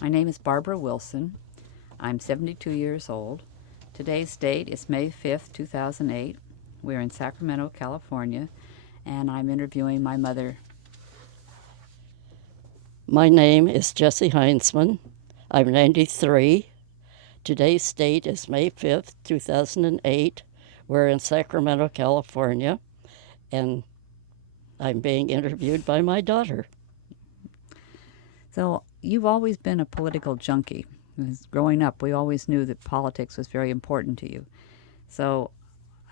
My name is Barbara Wilson. I'm 72 years old. Today's date is May 5th, 2008. We're in Sacramento, California, and I'm interviewing my mother. My name is Jessie Heinzman. I'm 93. Today's date is May 5th, 2008. We're in Sacramento, California, and I'm being interviewed by my daughter. So, you've always been a political junkie. Growing up, we always knew that politics was very important to you. So,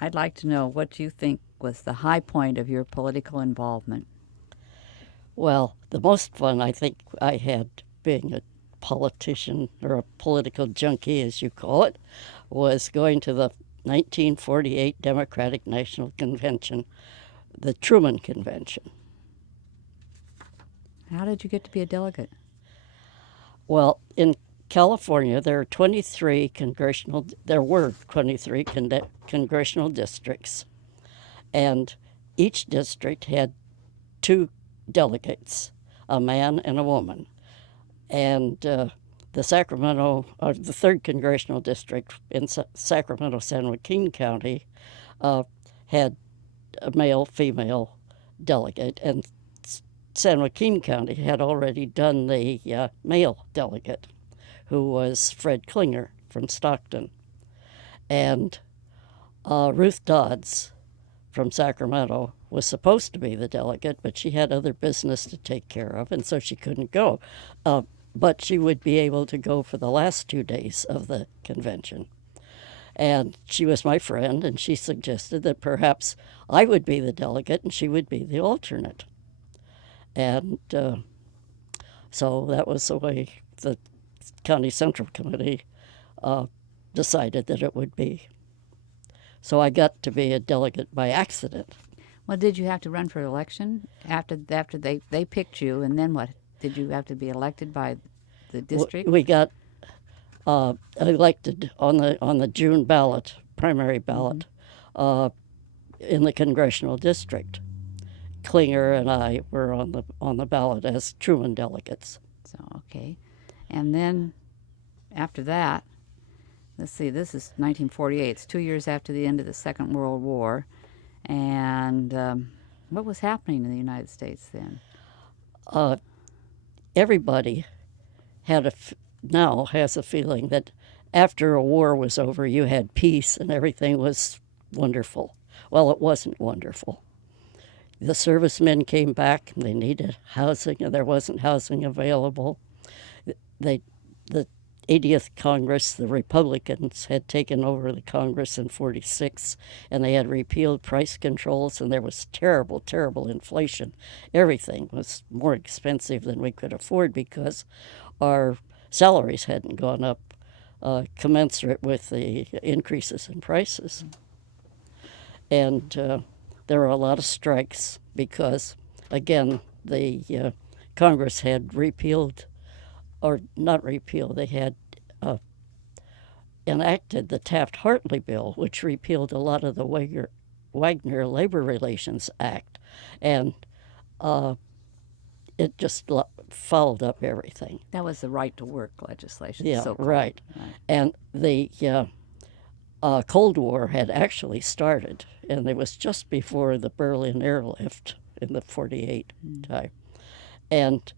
I'd like to know what you think was the high point of your political involvement. Well, the most fun I think I had being a politician or a political junkie, as you call it, was going to the 1948 Democratic National Convention, the Truman Convention. How did you get to be a delegate? Well, in California, there were 23 congressional districts, and each district had two delegates, a man and a woman. And the third congressional district in Sacramento, San Joaquin County, had a male-female delegate, and San Joaquin County had already done the male delegate, who was Fred Klinger from Stockton. And Ruth Dodds from Sacramento was supposed to be the delegate, but she had other business to take care of, and so she couldn't go. But she would be able to go for the last 2 days of the convention. And she was my friend, and she suggested that perhaps I would be the delegate and she would be the alternate. And so that was the way the County Central Committee decided that it would be. So I got to be a delegate by accident. Well, did you have to run for election after they picked you, and then what? Did you have to be elected by the district? We got elected on the June ballot, primary ballot, in the congressional district. Klinger and I were on the ballot as Truman delegates. So, okay. And then after that, let's see, this is 1948. It's 2 years after the end of the Second World War. And what was happening in the United States then? Everybody now has a feeling that after a war was over, you had peace and everything was wonderful. Well, it wasn't wonderful. The servicemen came back and they needed housing, and there wasn't housing available. The 80th Congress, the Republicans had taken over the Congress in 46, and they had repealed price controls, and there was terrible, terrible inflation. Everything was more expensive than we could afford because our salaries hadn't gone up commensurate with the increases in prices. And there were a lot of strikes because, again, the Congress had repealed, or not repealed, they had enacted the Taft-Hartley bill, which repealed a lot of the Wagner Labor Relations Act. And it just followed up everything. That was the right to work legislation. Yeah, so-called. right. And the Cold War had actually started, and it was just before the Berlin airlift in the 48 time. And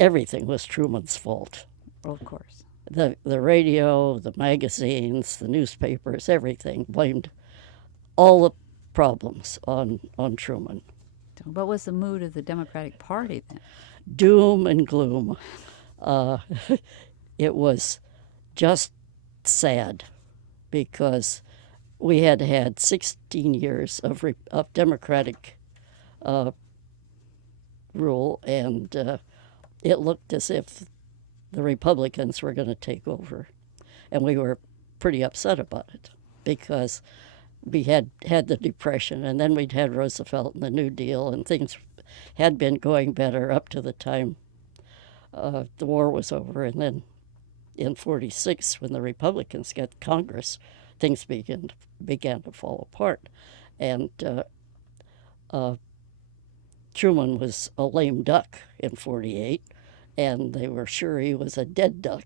everything was Truman's fault. Of course. The radio, the magazines, the newspapers, everything blamed all the problems on Truman. What was the mood of the Democratic Party then? Doom and gloom. It was just sad because we had had 16 years of Democratic rule, and it looked as if the Republicans were going to take over. And we were pretty upset about it because we had the Depression, and then we'd had Roosevelt and the New Deal, and things had been going better up to the time the war was over. And then in 46, when the Republicans got Congress, things began to fall apart. And Truman was a lame duck in 48, and they were sure he was a dead duck.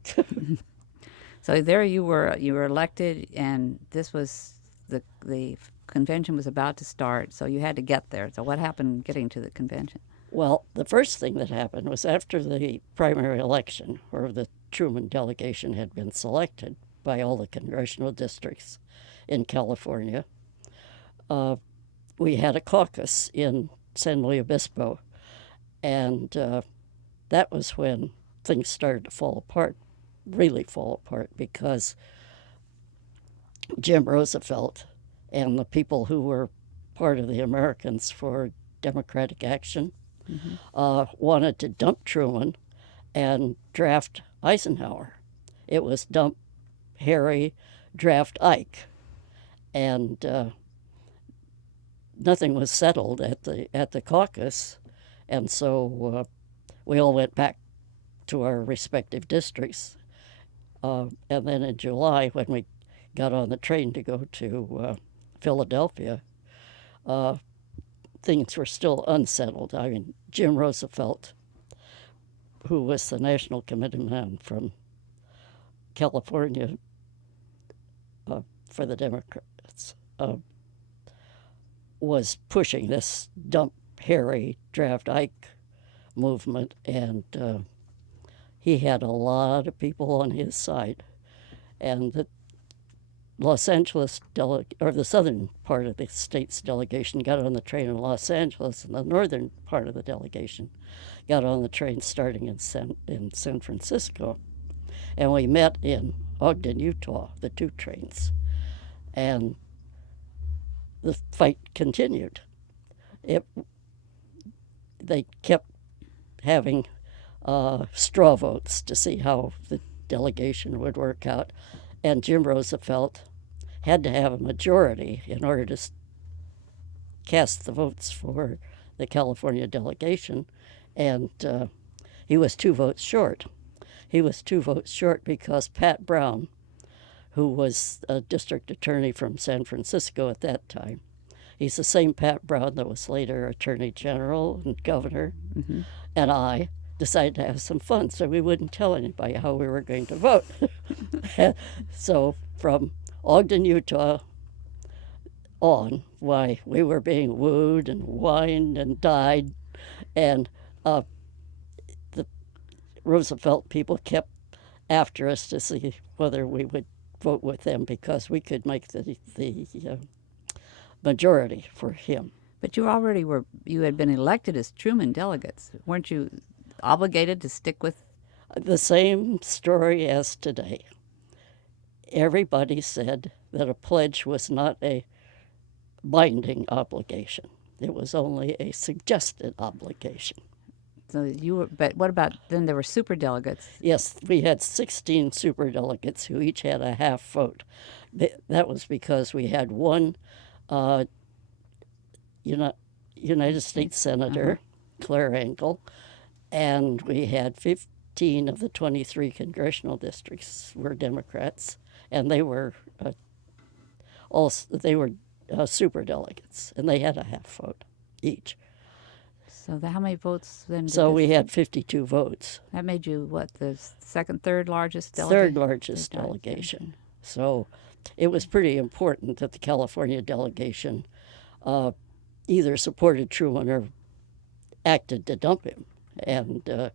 So there you were elected, and this was the convention was about to start, so you had to get there. So what happened getting to the convention? Well, the first thing that happened was after the primary election, where the Truman delegation had been selected by all the congressional districts in California, we had a caucus in San Luis Obispo, and that was when things started to fall apart, really fall apart, because Jim Roosevelt and the people who were part of the Americans for Democratic Action wanted to dump Truman and draft Eisenhower. It was dump Harry, draft Ike, and nothing was settled at the caucus, and so we all went back to our respective districts. And then in July, when we got on the train to go to Philadelphia, things were still unsettled. I mean, Jim Roosevelt, who was the national committee man from California for the Democrats, was pushing this dump Harry, draft Ike movement, and he had a lot of people on his side. And the Los Angeles or the southern part of the state's delegation got on the train in Los Angeles, and the northern part of the delegation got on the train starting in San Francisco. And we met in Ogden, Utah, the two trains. And the fight continued. They kept having straw votes to see how the delegation would work out. And Jim Roosevelt had to have a majority in order to cast the votes for the California delegation. And he was 2 votes short. He was 2 votes short because Pat Brown, who was a district attorney from San Francisco at that time, he's the same Pat Brown that was later attorney general and governor, and I decided to have some fun so we wouldn't tell anybody how we were going to vote. So from Ogden, Utah on, why, we were being wooed and wined and dined, and the Roosevelt people kept after us to see whether we would vote with them because we could make the majority for him. But you had been elected as Truman delegates. Weren't you obligated to stick with? The same story as today. Everybody said that a pledge was not a binding obligation. It was only a suggested obligation. So you were, but what about then? There were super delegates. Yes, we had 16 superdelegates who each had a half vote. That was because we had one United States Senator, Claire Engel, and we had 15 of the 23 congressional districts were Democrats, and they were superdelegates, and they had a half vote each. So how many votes then? So we had 52 votes. That made you what, the second, third largest delegation? Third largest delegation. So it was pretty important that the California delegation either supported Truman or acted to dump him. And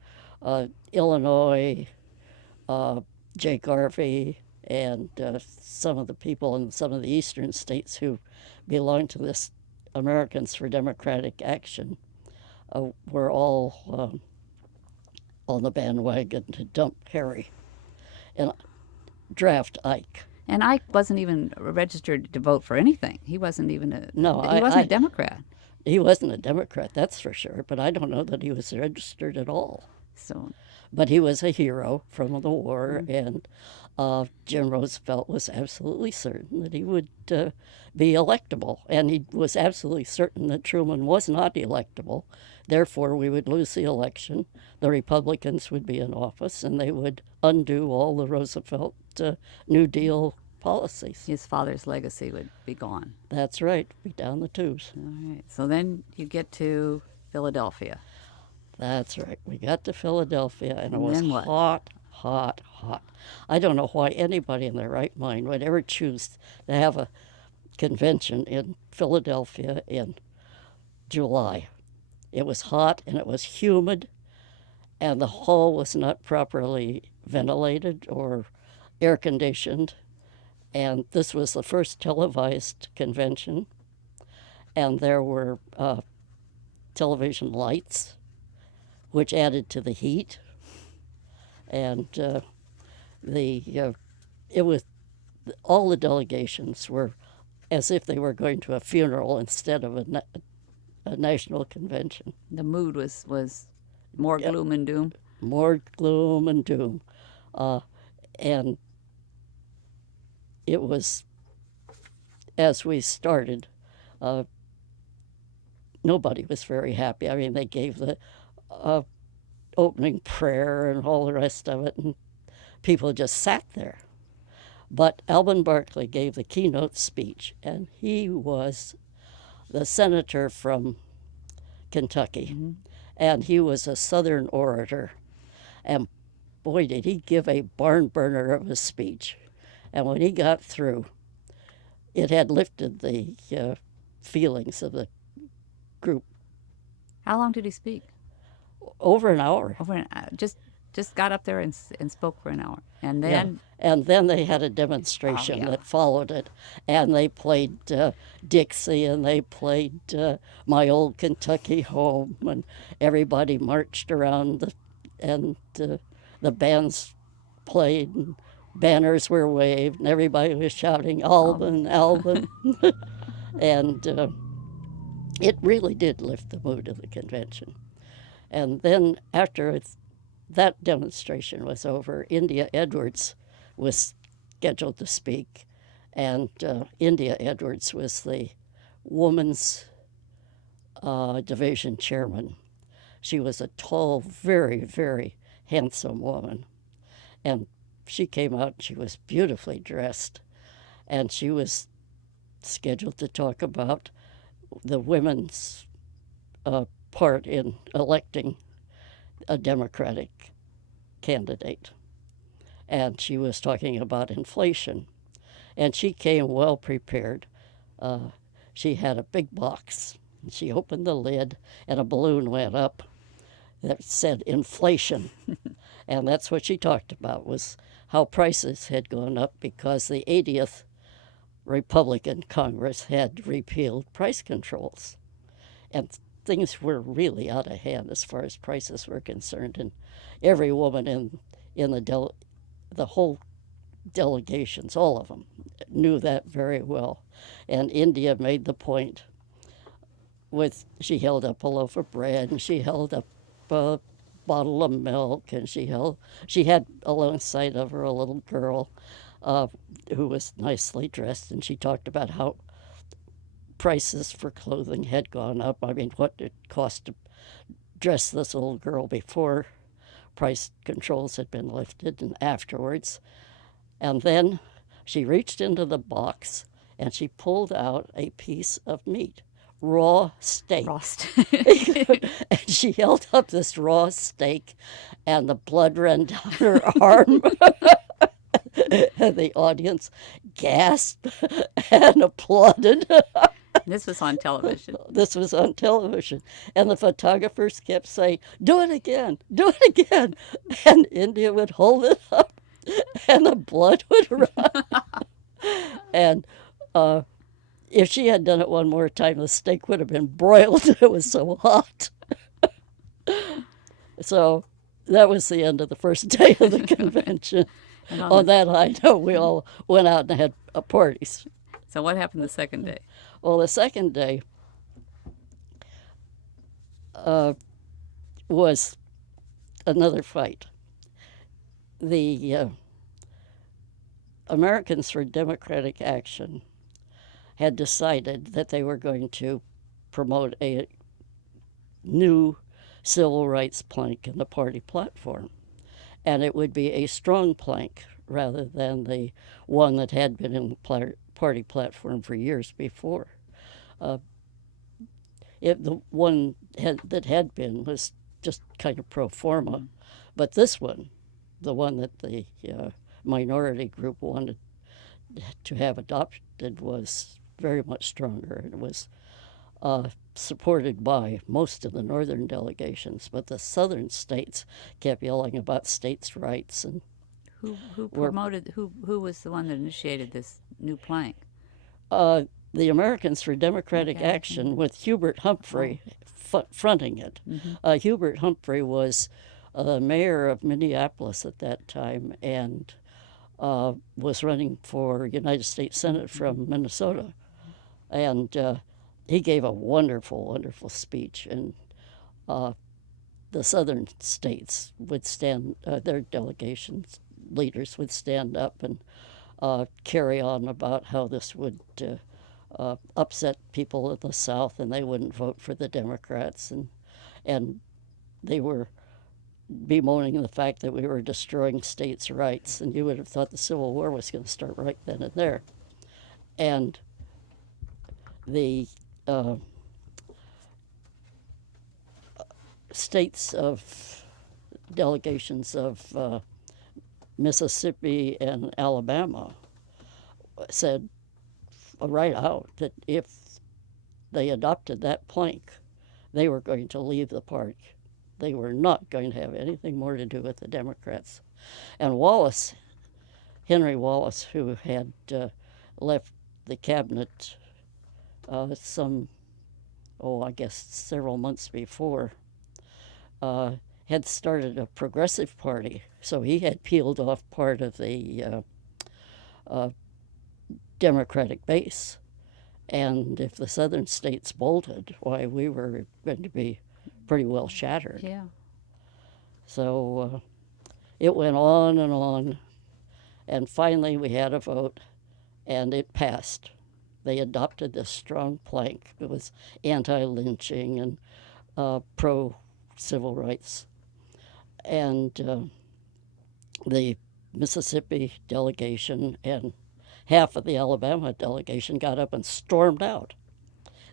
Illinois, Jake Garvey, and some of the people in some of the eastern states who belonged to this Americans for Democratic Action were all on the bandwagon to dump Harry and draft Ike. And Ike wasn't even registered to vote for anything. He wasn't even a Democrat. He wasn't a Democrat, that's for sure. But I don't know that he was registered at all. So, but he was a hero from the war, and Jim Roosevelt was absolutely certain that he would be electable, and he was absolutely certain that Truman was not electable. Therefore, we would lose the election, the Republicans would be in office, and they would undo all the Roosevelt New Deal policies. His father's legacy would be gone. That's right, be down the tubes. All right. So then you get to Philadelphia. That's right. We got to Philadelphia, and it And was then what? hot, hot, hot. I don't know why anybody in their right mind would ever choose to have a convention in Philadelphia in July. It was hot and it was humid, and the hall was not properly ventilated or air conditioned. And this was the first televised convention, and there were television lights, which added to the heat. And the it was all the delegations were as if they were going to a funeral instead of a national convention. The mood was more Yep. gloom and doom. More gloom and doom, and it was as we started. Nobody was very happy. I mean, they gave the opening prayer and all the rest of it, and people just sat there. But Alban Barkley gave the keynote speech, and he was the senator from Kentucky, and he was a Southern orator. And boy, did he give a barn burner of a speech. And when he got through, it had lifted the feelings of the group. How long did he speak? Over an hour. Just got up there and spoke for an hour, and Yeah. then And then they had a demonstration yeah. that followed it, and they played Dixie, and they played My Old Kentucky Home, and everybody marched around, and the bands played, and banners were waved, and everybody was shouting, Alban, Alban. And it really did lift the mood of the convention. And then after that demonstration was over, India Edwards was scheduled to speak, and India Edwards was the woman's division chairman. She was a tall, very, very handsome woman, and she came out, she was beautifully dressed, and she was scheduled to talk about the women's part in electing a Democratic candidate. And she was talking about inflation. And she came well prepared. She had a big box. She opened the lid, and a balloon went up that said inflation. And that's what she talked about, was how prices had gone up because the 80th Republican Congress had repealed price controls. And things were really out of hand as far as prices were concerned. And every woman in the whole delegations, all of them, knew that very well. And India made the point she held up a loaf of bread, and she held up a bottle of milk, and she had alongside of her a little girl who was nicely dressed, and she talked about how prices for clothing had gone up. I mean, what it cost to dress this little girl before price controls had been lifted and afterwards. And then she reached into the box and she pulled out a piece of meat, raw steak. And she held up this raw steak, and the blood ran down her arm. And the audience gasped and applauded. This was on television. This was on television. And the photographers kept saying, do it again, do it again. And India would hold it up, and the blood would run. And if she had done it one more time, the steak would have been broiled. It was so hot. So that was the end of the first day of the convention. On that high note, we all went out and had parties. So what happened the second day? Well, the second day was another fight. The Americans for Democratic Action had decided that they were going to promote a new civil rights plank in the party platform. And it would be a strong plank rather than the one that had been in the party platform for years before. the one that had been was just kind of pro forma, but this one, the one that the minority group wanted to have adopted, was very much stronger. It was supported by most of the northern delegations, but the southern states kept yelling about states' rights. And Who promoted? Who was the one that initiated this new plank? The Americans for Democratic Action, with Hubert Humphrey fronting it. Hubert Humphrey was the mayor of Minneapolis at that time, and was running for United States Senate from Minnesota. And he gave a wonderful, wonderful speech. And the southern states would stand, their delegations leaders would stand up and carry on about how this would upset people in the South, and they wouldn't vote for the Democrats, and they were bemoaning the fact that we were destroying states' rights. And you would have thought the Civil War was going to start right then and there. And the states of delegations of Mississippi and Alabama said right out that if they adopted that plank, they were going to leave the party. They were not going to have anything more to do with the Democrats. And Wallace, Henry Wallace, who had left the cabinet I guess several months before, had started a progressive party. So he had peeled off part of the Democratic base. And if the southern states bolted, why, we were going to be pretty well shattered. Yeah. So it went on and on. And finally we had a vote, and it passed. They adopted this strong plank. It was anti-lynching and pro-civil rights. And the Mississippi delegation and half of the Alabama delegation got up and stormed out.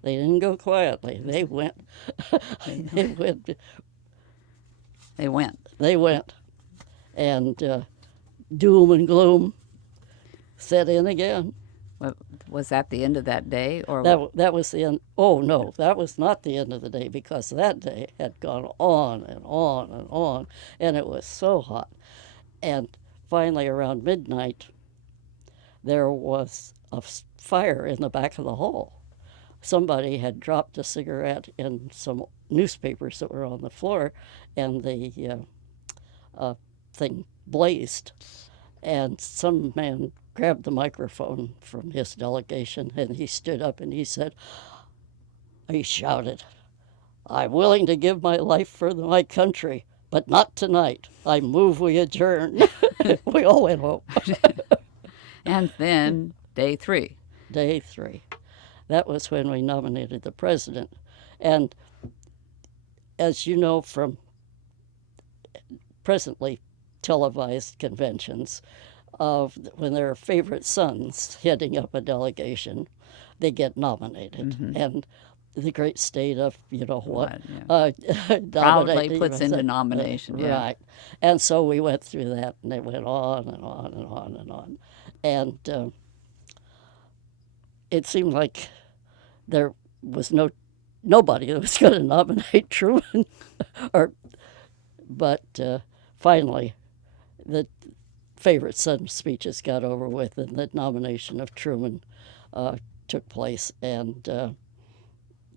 They didn't go quietly. They went. They went. They went. They went. And doom and gloom set in again. Was that the end of that day, or That was the end. Oh no, that was not the end of the day, because that day had gone on and on and on, and it was so hot. And finally, around midnight, there was a fire in the back of the hall. Somebody had dropped a cigarette in some newspapers that were on the floor, and the thing blazed. And some man grabbed the microphone from his delegation, and he stood up and he shouted, "I'm willing to give my life for my country, but not tonight. I move we adjourn." We all went home. And then day 3. Day 3. That was when we nominated the president. And as you know from presently televised conventions, when there are favorite sons heading up a delegation, they get nominated. And the great state of, what, proudly puts into nomination. Right. And so we went through that, and it went on and on and on and on. And it seemed like there was nobody that was going to nominate Truman. But finally, the favorite son speeches got over with, and the nomination of Truman took place. And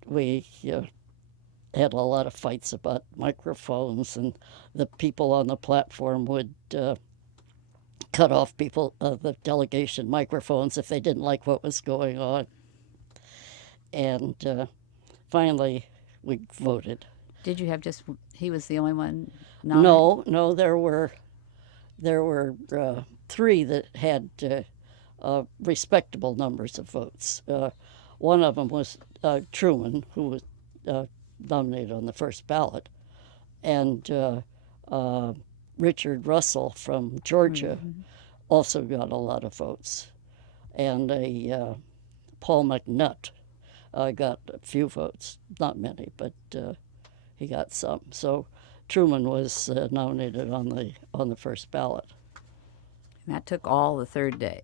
we had a lot of fights about microphones, and the people on the platform would cut off the delegation microphones if they didn't like what was going on. And finally, we voted. Did you have he was the only one nominated? No, there were 3 that had respectable numbers of votes. One of them was Truman, who was nominated on the first ballot, and Richard Russell from Georgia also got a lot of votes, and Paul McNutt got a few votes, not many, but he got some. So Truman was nominated on the first ballot. And that took all the third day.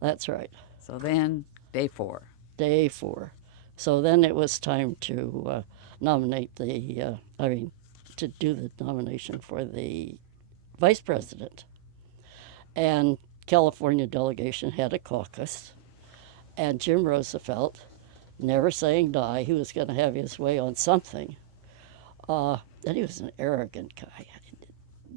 That's right. So then, day 4. Day 4. So then it was time to nominate to do the nomination for the vice president. And California delegation had a caucus, and Jim Roosevelt, never saying die, he was going to have his way on something. And he was an arrogant guy.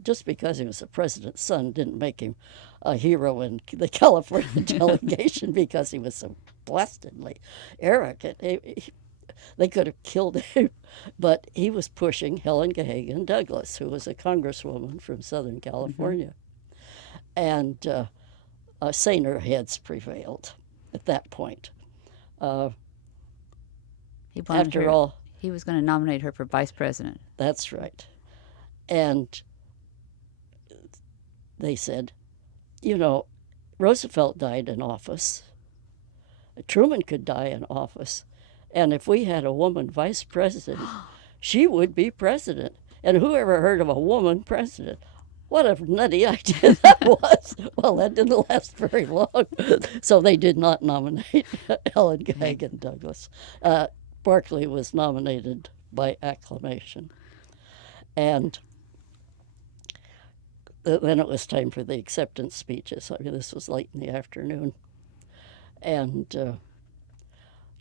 Just because he was the president's son didn't make him a hero in the California delegation because he was so blastedly arrogant. They could have killed him, but he was pushing Helen Gahagan Douglas, who was a congresswoman from Southern California. And saner heads prevailed at that point. After all, he was going to nominate her for vice president. That's right. And they said, Roosevelt died in office. Truman could die in office. And if we had a woman vice president, she would be president. And who ever heard of a woman president? What a nutty idea that was. Well, that didn't last very long. So they did not nominate Helen Gahagan Douglas. Barkley was nominated by acclamation. And then it was time for the acceptance speeches. I mean, this was late in the afternoon. And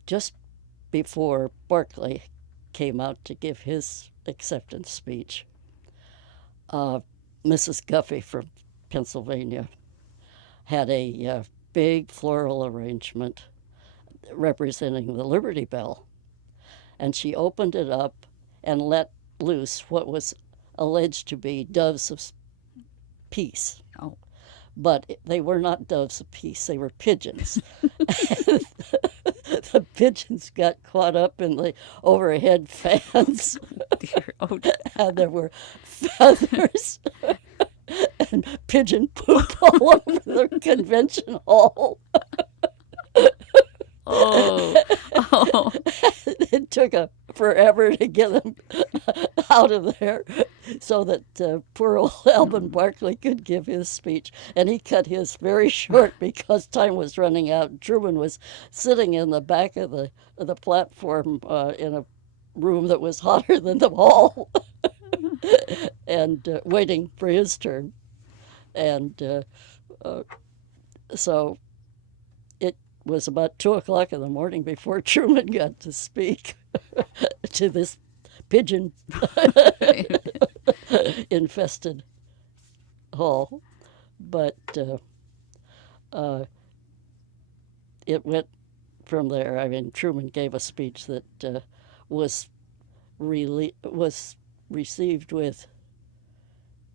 just before Barkley came out to give his acceptance speech, Mrs. Guffey from Pennsylvania had a big floral arrangement representing the Liberty Bell. And she opened it up and let loose what was alleged to be doves of peace. Oh. But they were not doves of peace, they were pigeons. The pigeons got caught up in the overhead fans. Dear, oh, dear. And there were feathers and pigeon poop all over the convention hall. Oh. Oh. It took forever to get them out of there so that poor old Alvin Barkley could give his speech. And he cut his very short because time was running out. Truman was sitting in the back of the platform in a room that was hotter than the hall and waiting for his turn. And so it was about 2 o'clock in the morning before Truman got to speak to this pigeon infested hall. But it went from there. I mean, Truman gave a speech that was received with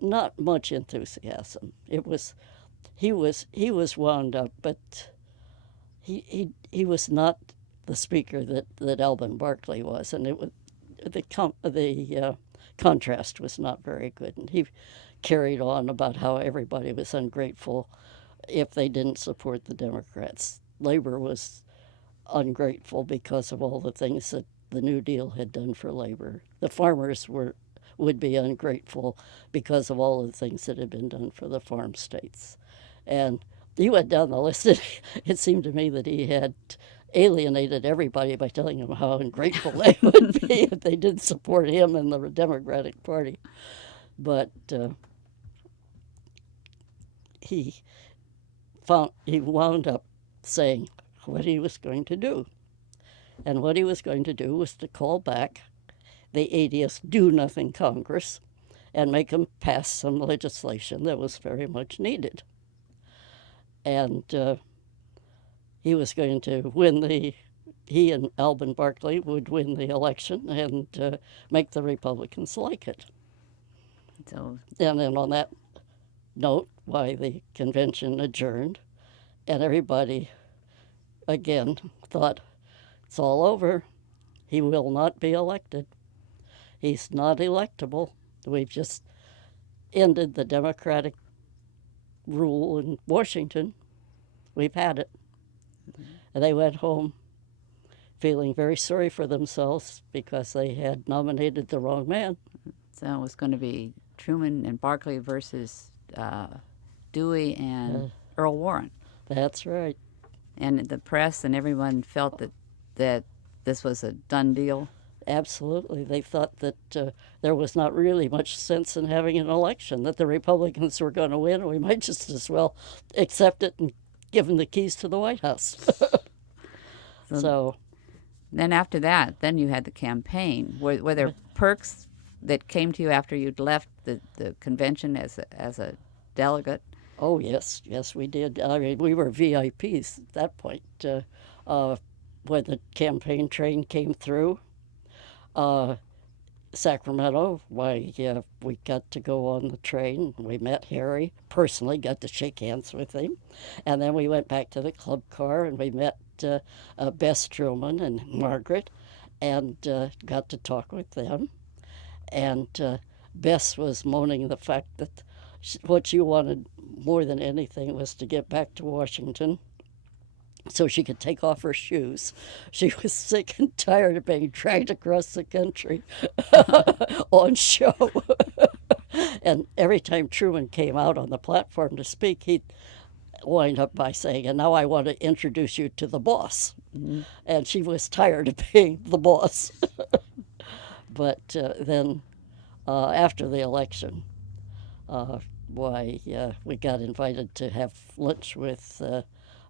not much enthusiasm. He was wound up, but he was not the speaker that Alvin Barkley was, and the contrast was not very good. And he carried on about how everybody was ungrateful if they didn't support the Democrats. Labor was ungrateful because of all the things that the New Deal had done for labor. The farmers would be ungrateful because of all the things that had been done for the farm states. And he went down the list, and it seemed to me that he had alienated everybody by telling them how ungrateful they would be if they didn't support him and the Democratic Party. But he wound up saying what he was going to do. And what he was going to do was to call back the 80th Do-Nothing Congress and make them pass some legislation that was very much needed. And he was going to he and Alvin Barkley would win the election and make the Republicans like it. So, And then on that note, why the convention adjourned, and everybody again thought, it's all over. He will not be elected. He's not electable. We've just ended the Democratic rule in Washington. We've had it. And they went home feeling very sorry for themselves because they had nominated the wrong man. So it was going to be Truman and Barkley versus Dewey and Uh, Earl Warren. that's right. And the press and everyone felt that this was a done deal. Absolutely. They thought that there was not really much sense in having an election, that the Republicans were going to win, and we might just as well accept it and give them the keys to the White House. So, Then after that, then you had the campaign. Were there perks that came to you after you'd left the convention as a delegate? oh, yes, yes, we did. I mean, we were VIPs at that point. When the campaign train came through, Sacramento, why, yeah, we got to go on the train. We met Harry, personally got to shake hands with him. And then we went back to the club car and we met Bess Truman and Margaret and got to talk with them. And Bess was moaning the fact that what she wanted more than anything was to get back to Washington so she could take off her shoes. She was sick and tired of being dragged across the country on show. And every time Truman came out on the platform to speak, he'd wind up by saying, "And now I want to introduce you to the boss." Mm-hmm. And she was tired of being the boss. But then after the election, we got invited to have lunch with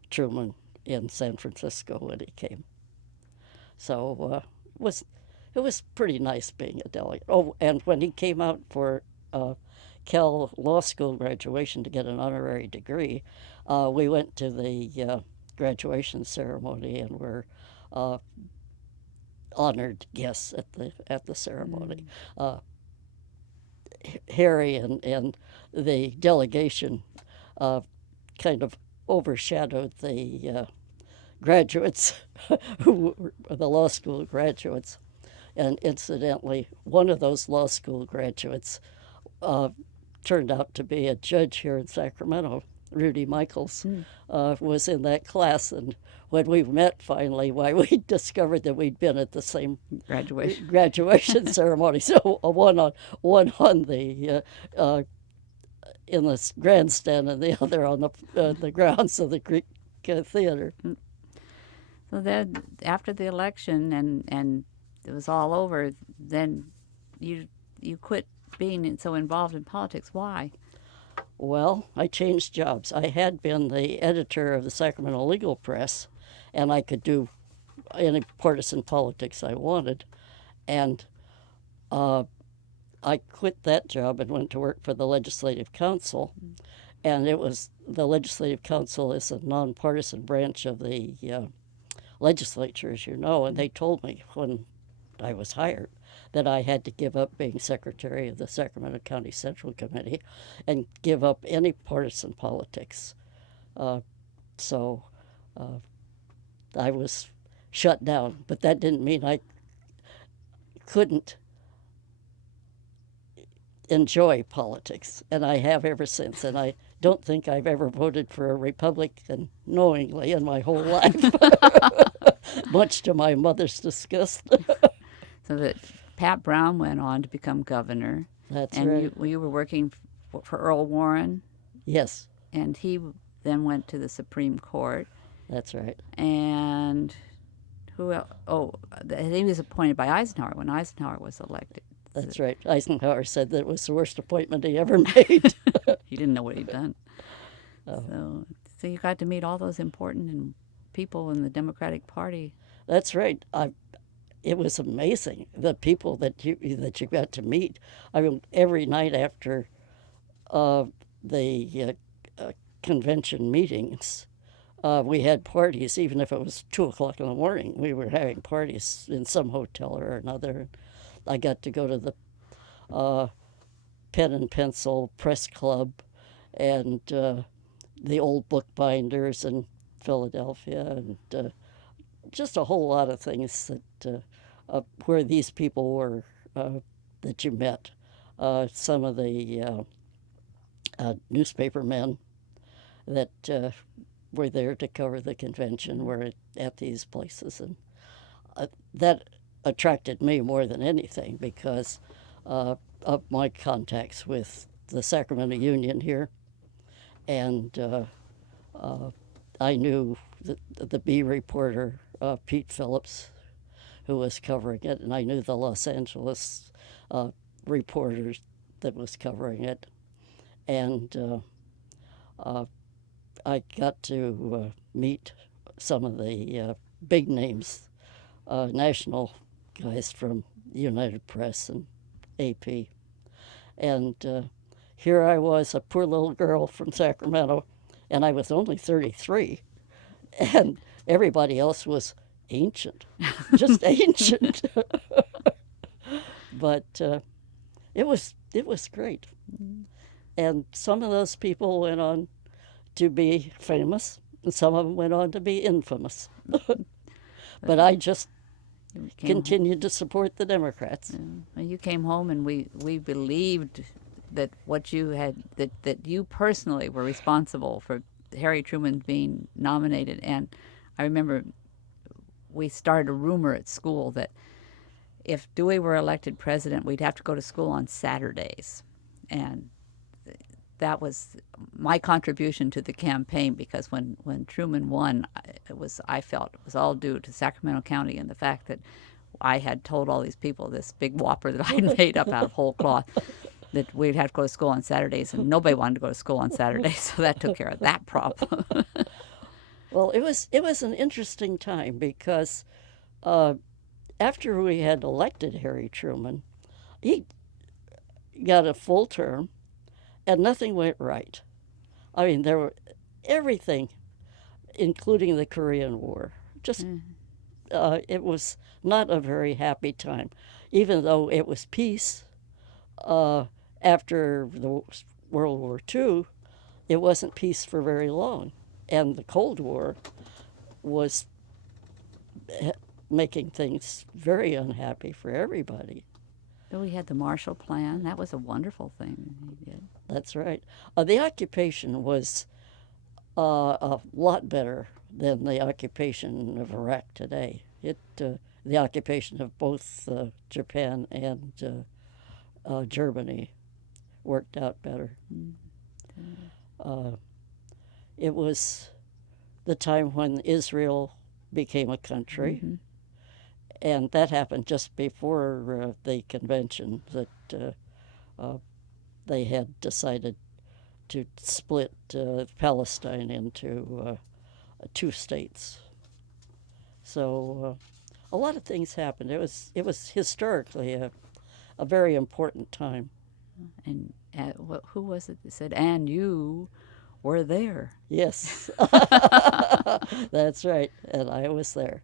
Truman in San Francisco when he came. So it was pretty nice being a delegate. Oh, and when he came out for Cal Law School graduation to get an honorary degree, we went to the graduation ceremony and were honored guests at the ceremony. Harry and the delegation kind of overshadowed the graduates, who were the law school graduates. And incidentally, one of those law school graduates turned out to be a judge here in Sacramento. Rudy Michaels was in that class, and when we met finally, we discovered that we'd been at the same graduation ceremony. So one on the in the grandstand and the other on the grounds of the Greek Theater. So then, after the election and it was all over, then you quit being so involved in politics. Why? Well, I changed jobs. I had been the editor of the Sacramento Legal Press, and I could do any partisan politics I wanted. And I quit that job and went to work for the Legislative Council. And the Legislative Council is a nonpartisan branch of the legislature, as you know. And they told me when I was hired that I had to give up being secretary of the Sacramento County Central Committee and give up any partisan politics. So I was shut down, but that didn't mean I couldn't enjoy politics, and I have ever since. And I don't think I've ever voted for a Republican knowingly in my whole life, much to my mother's disgust. So that Pat Brown went on to become governor. That's and right. You were working for Earl Warren. Yes. And he then went to the Supreme Court. That's right. And who else? Oh, he was appointed by Eisenhower when Eisenhower was elected. That's right. Eisenhower said that it was the worst appointment he ever made. He didn't know what he'd done. Oh. So you got to meet all those important people in the Democratic Party. That's right. It was amazing, the people that you got to meet. I mean, every night after the convention meetings, we had parties. Even if it was 2:00 in the morning, we were having parties in some hotel or another. I got to go to the Pen and Pencil Press Club and the old bookbinders in Philadelphia, and just a whole lot of things that where these people were that you met. Some of the newspaper men that were there to cover the convention were at these places, and that attracted me more than anything because of my contacts with the Sacramento Union here, and I knew the B reporter Pete Phillips, who was covering it, and I knew the Los Angeles reporter that was covering it, and I got to meet some of the big names, national guys from United Press and AP. And here I was, a poor little girl from Sacramento, and I was only 33, and everybody else was ancient, just ancient. But it was great, and some of those people went on to be famous, and some of them went on to be infamous. But I just continued to support the Democrats. Well, you came home, and we believed that what you had that you personally were responsible for Harry Truman being nominated. And I remember we started a rumor at school that if Dewey were elected president, we'd have to go to school on Saturdays, and that was my contribution to the campaign, because when Truman won, I felt it was all due to Sacramento County and the fact that I had told all these people, this big whopper that I had made up out of whole cloth, that we'd have to go to school on Saturdays, and nobody wanted to go to school on Saturdays, so that took care of that problem. Well, it was an interesting time because after we had elected Harry Truman, he got a full term, and nothing went right. I mean, there were everything, including the Korean War. Just it was not a very happy time, even though it was peace. After the World War II, it wasn't peace for very long, and the Cold War was making things very unhappy for everybody. But we had the Marshall Plan. That was a wonderful thing he did. That's right. The occupation was a lot better than the occupation of Iraq today. The occupation of both Japan and Germany worked out better. It was the time when Israel became a country, and that happened just before the convention that they had decided to split Palestine into two states. So a lot of things happened. It was historically a very important time. And who was it that said, "And you were there"? Yes, that's right, and I was there.